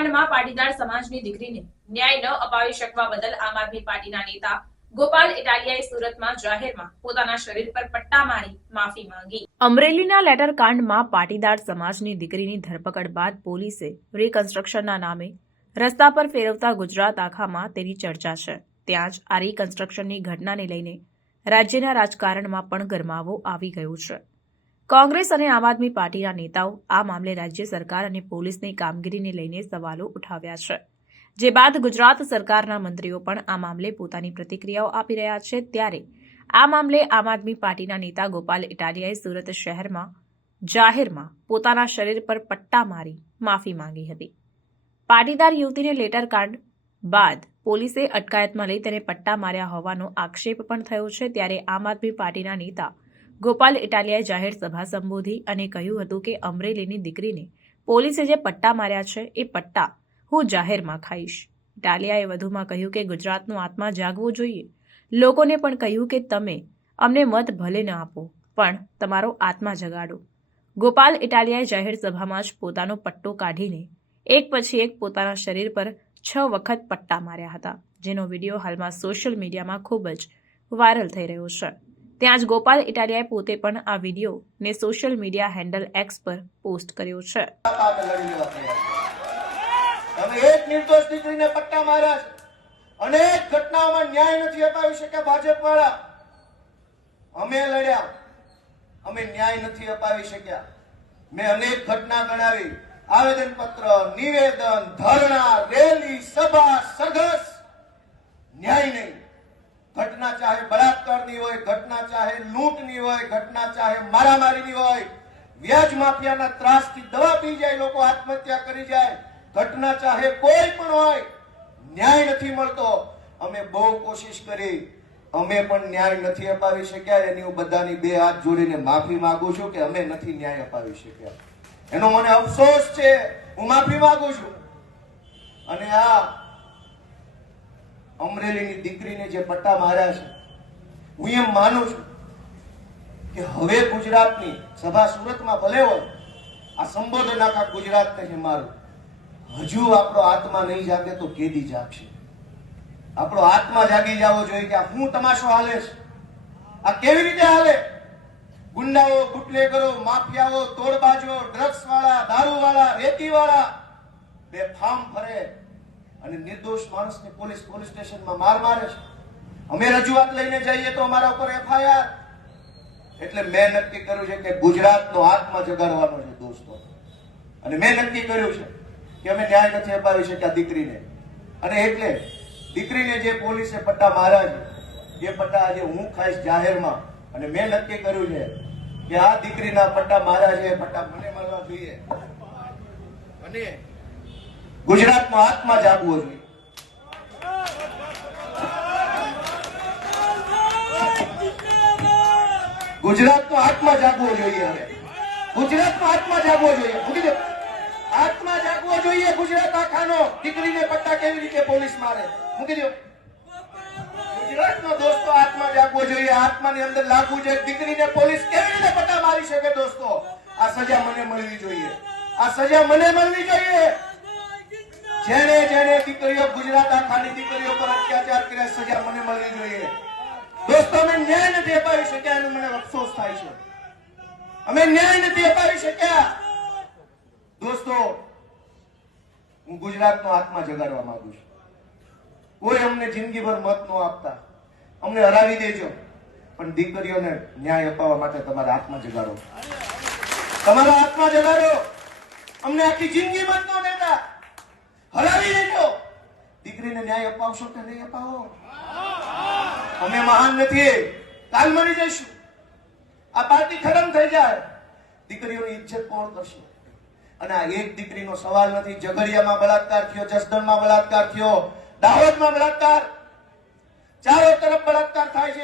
કાંડમાં પાટીદાર સમાજની દીકરીને ન્યાય ન અપાવી શકવા બદલ આમ આદમી પાર્ટીના નેતા ગોપાલ ઇટાલિયાએ સુરતમાં જાહેરમાં પોતાના શરીર પર પટ્ટા મારી માફી માંગી। અમરેલીના લેટર કાંડમાં પાટીદાર સમાજની દીકરીની ધરપકડ બાદ પોલીસે રીકન્સ્ટ્રક્શનના નામે રસ્તા પર ફેરવતા ગુજરાત આખામાં તેની ચર્ચા છે। ત્યાં જ આ રીકન્સ્ટ્રક્શનની ઘટનાને લઈને રાજ્યના રાજકારણમાં પણ ગરમાવો આવી ગયો છે। કોંગ્રેસ અને આમ આદમી પાર્ટીના નેતાઓ આ મામલે રાજ્ય સરકાર અને પોલીસની કામગીરીને લઈને સવાલો ઉઠાવ્યા છે, જે બાદ ગુજરાત સરકારના મંત્રીઓ પણ આ મામલે પોતાની પ્રતિક્રિયાઓ આપી રહ્યા છે। ત્યારે આ મામલે આમ આદમી પાર્ટીના નેતા ગોપાલ ઇટાલિયાએ સુરત શહેરમાં જાહેરમાં પોતાના શરીર પર પટ્ટા મારી માફી માંગી હતી। પાટીદાર યુવતીને લેટર કાંડ બાદ પોલીસે અટકાયતમાં લઈ તેને પટ્ટા માર્યા હોવાનો આક્ષેપ પણ થયો છે। ત્યારે આમ આદમી પાર્ટીના નેતા ગોપાલ ઇટાલિયાએ જાહેર સભા સંબોધી અને કહ્યું હતું કે અમરેલીની દીકરીને પોલીસે જે પટ્ટા માર્યા છે એ પટ્ટા હું જાહેરમાં ખાઈશ। ઇટાલિયાએ વધુમાં કહ્યું કે ગુજરાતનો આત્મા જાગવો જોઈએ। લોકોને પણ કહ્યું કે તમે અમને મત ભલે ન આપો પણ તમારો આત્મા જગાડો। ગોપાલ ઇટાલિયાએ જાહેર સભામાં જ પોતાનો પટ્ટો કાઢીને એક પછી એક પોતાના શરીર પર 6 વખત પટ્ટા માર્યા હતા, જેનો વિડીયો હાલમાં સોશિયલ મીડિયામાં ખૂબ જ વાયરલ થઈ રહ્યો છે। ત્યાં જ ગોપાલ ઇટાલિયાએ પોતે પણ આ વિડીયોને સોશિયલ મીડિયા હેન્ડલ એક્સ પર પોસ્ટ કર્યો છે। તમે એક નિર્દોષ દીકરીને પટ્ટા માર્યા છે। અનેક ઘટનાઓમાં ન્યાય નથી અપાવી શક્યા ભાજપવાળા। અમે લડ્યા, અમે ન્યાય નથી અપાવી શક્યા। મેં અનેક ઘટના ગણાવી, આવેદનપત્ર, નિવેદન, ધરણા, રેલી, સભા, સંઘર્ષ, ન્યાય નહીં। ઘટના ચાહે બળાત્કારની હોય, ઘટના ચાહે લૂંટની હોય, ઘટના ચાહે મારામારીની હોય, વ્યાજ માફિયાના ત્રાસથી દવા પી જાય, લોકો આત્મહત્યા કરી જાય, ઘટના ચાહે કોઈ પણ હોય, ન્યાય નથી મળતો। અમે બહુ કોશિશ કરી, અમે પણ ન્યાય નથી અપાવી શક્યા। એની હું બધાની 2 હાથ જોડીને માફી માંગુ છું કે અમે નથી ન્યાય અપાવી શક્યા। એનો મને અફસોસ છે, હું માફી માંગુ છું। અને આ અમરેલીની દીકરીને જે પટ્ટા માર્યા છે, હું એમ માનું છું કે હવે ગુજરાતની સભા સુરતમાં ભલે હોય, આ સંબોધન આખા ગુજરાતને છે મારું, હજુ આપણો આત્મા નહીં જાગે તો કેદી જાગશે? આપણો આત્મા જાગી જવો જોઈએ કે આ હું તમાશો હાલે છે, આ કેવી રીતે હાલે? ગુંડાઓ, બુટલેગરો, માફિયાઓ, તોડબાજો, ડ્રગ્સ વાળા, દારૂ વાળા, રેતી વાળા બેફામ ફરે અને નિર્દોષ માણસને પોલીસ સ્ટેશનમાં મારે છે। અમે રજૂઆત લઈને જઈએ તો અમારા ઉપર FIR। એટલે મેં નક્કી કર્યું છે કે ગુજરાતનો આત્મા જગાડવાનો છે દોસ્તો। અને મેં નક્કી કર્યું છે કે અમે ન્યાય નથી અપાવી શક્યા દીકરીને, અને એટલે દીકરીને જે પોલીસે પટ્ટા માર્યા છે એ પટ્ટા આજે હું ખાઈશ જાહેરમાં। અને મેં નક્કી કર્યું છે કે આ દીકરીના પટ્ટા માર્યા છે એ પટ્ટા મને મળવા જોઈએ અને ગુજરાતનો આત્મા જાગવો જોઈએ। ગુજરાતનો આત્મા જાગવો જોઈએ। હવે ગુજરાતનો આત્મા જાગવો જોઈએ, આત્મા જાગવો જોઈએ ગુજરાત આખાનો। દીકરીને પટ્ટા કેવી રીતે પોલીસ મારે, મૂકી દો। ગુજરાતનો દોસ્તો આત્મા જાગવો જોઈએ, આત્માની અંદર લાગવું જોઈએ। દીકરીને પોલીસ કેવી રીતે પટ્ટા મારી શકે દોસ્તો? આ સજા મને મળવી જોઈએ, આ સજા મને મળવી જોઈએ। જેને જેને દીકરીઓ, ગુજરાત આખાની દીકરીઓ પર અત્યાચાર કર્યા, સજા મને મળવી જોઈએ દોસ્તો। અમે ન્યાય નથી અપાવી શક્યા, એનો મને અફસોસ થાય છે। અમે ન્યાય નથી અપાવી શક્યા દોસ્તો। હું ગુજરાતનો આત્મા જગાડવા માંગુ છું। કોઈ અમને જિંદગીભર મત ન આપતા, અમને હરાવી દેજો, પણ દીકરીઓને ન્યાય અપાવવા માટે તમારા આત્મા જગાડો, તમારો આત્મા જગાડો। અમને આખી જિંદગી મત ન દેતા, હરાવી દેજો। દીકરીને ન્યાય અપાવશો કે નહીં અપાવો? અમે મહાન નથી, કાલ મરી જઈશું, આ પાર્ટી ખતમ થઈ જાય, દીકરીઓની ઇજ્જત કોણ કરશે? અને આ એક દીકરીનો સવાલ નથી। ઝઘડિયામાં બળાત્કાર થયો, જસદણમાં બળાત્કાર થયો, દાહોદમાં બળાત્કાર, ચારો તરફ બળાત્કાર થાય છે।